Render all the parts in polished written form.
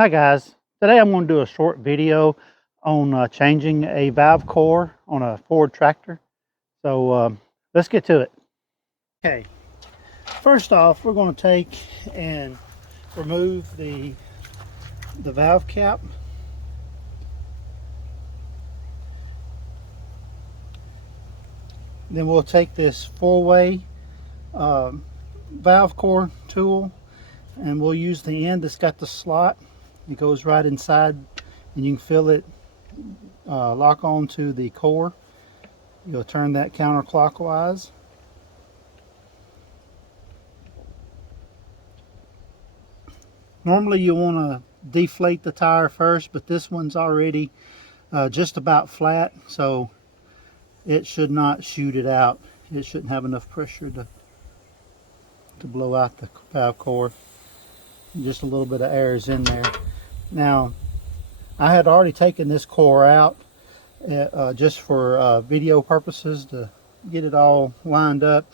Hi guys, today I'm going to do a short video on changing a valve core on a Ford tractor. So let's get to it. Okay, first off we're going to take and remove the valve cap. Then we'll take this 4-way valve core tool and we'll use the end that's got the slot. It goes right inside and you can feel it lock on to the core. You'll turn that counterclockwise. Normally you want to deflate the tire first, but this one's already just about flat, so it should not shoot it out. It shouldn't have enough pressure to blow out the valve core. Just a little bit of air is in there. Now, I had already taken this core out just for video purposes to get it all lined up,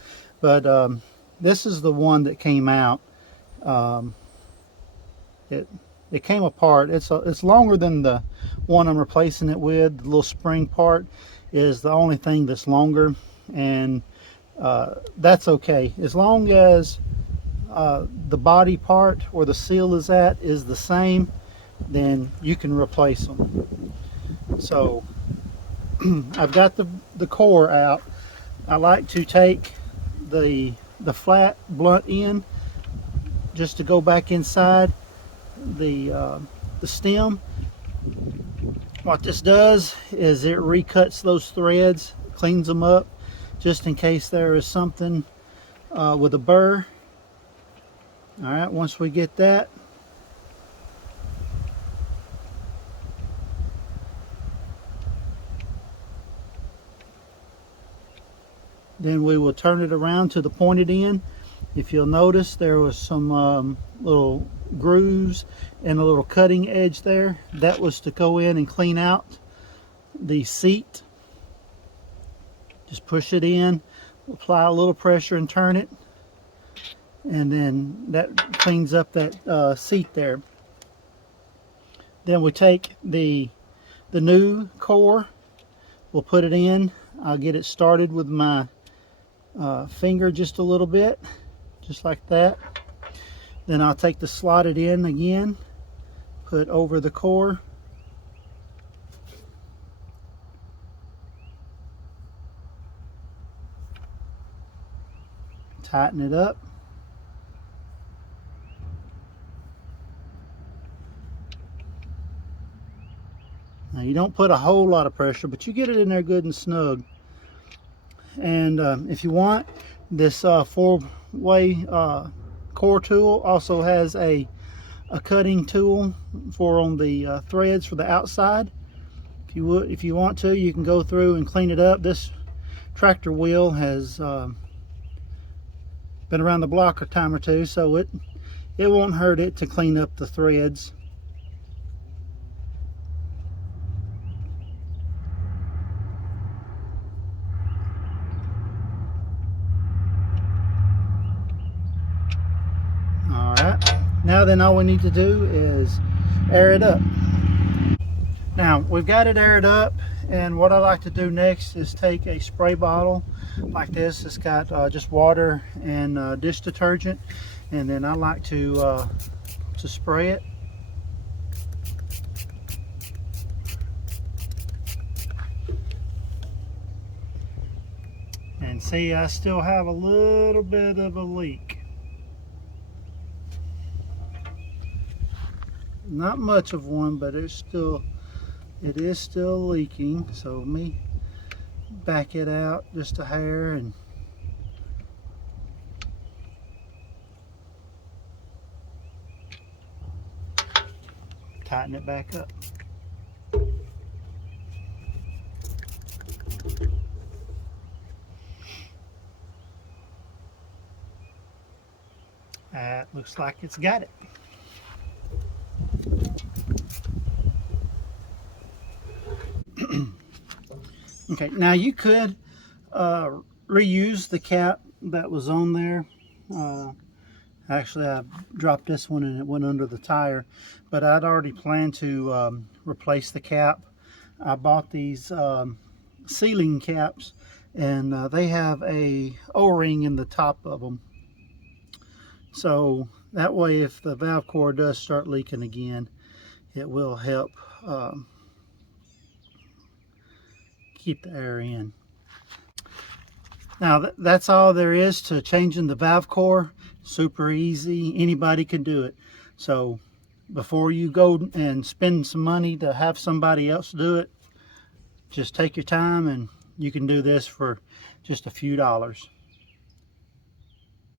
but this is the one that came out. It came apart. It's longer than the one I'm replacing it with. The little spring part is the only thing that's longer, and that's okay as long as the body part where the seal is at is the same. Then you can replace them. So I've got the core out. I like to take the flat blunt end just to go back inside the stem. What this does is it recuts those threads, cleans them up, just in case there is something with a burr. All right, once we get that, then we will turn it around to the pointed end. If you'll notice, there was some little grooves and a little cutting edge there. That was to go in and clean out the seat. Just push it in, apply a little pressure and turn it, and then that cleans up that seat there. Then we take the new core, we'll put it in. I'll get it started with my finger just a little bit, just like that. Then I'll take the slotted in again, put over the core, tighten it up. Now you don't put a whole lot of pressure, but you get it in there good and snug. And if you want, this 4-way core tool also has a cutting tool for on the threads for the outside. If you want to, you can go through and clean it up. This tractor wheel has been around the block a time or two, so it won't hurt it to clean up the threads. Now then, all we need to do is air it up. Now we've got it aired up, and what I like to do next is take a spray bottle like this. It's got just water and dish detergent, and then I like to spray it. And see, I still have a little bit of a leak. Not much of one, but it is still leaking. So let me back it out just a hair and tighten it back up. Looks like it's got it. Okay, now you could reuse the cap that was on there. Actually, I dropped this one and it went under the tire, but I'd already planned to replace the cap. I bought these sealing caps, and they have a O-ring in the top of them. So that way, if the valve core does start leaking again, it will help keep the air in. Now that's all there is to changing the valve core. Super easy, anybody can do it. So before you go and spend some money to have somebody else do it, just take your time, and you can do this for just a few dollars.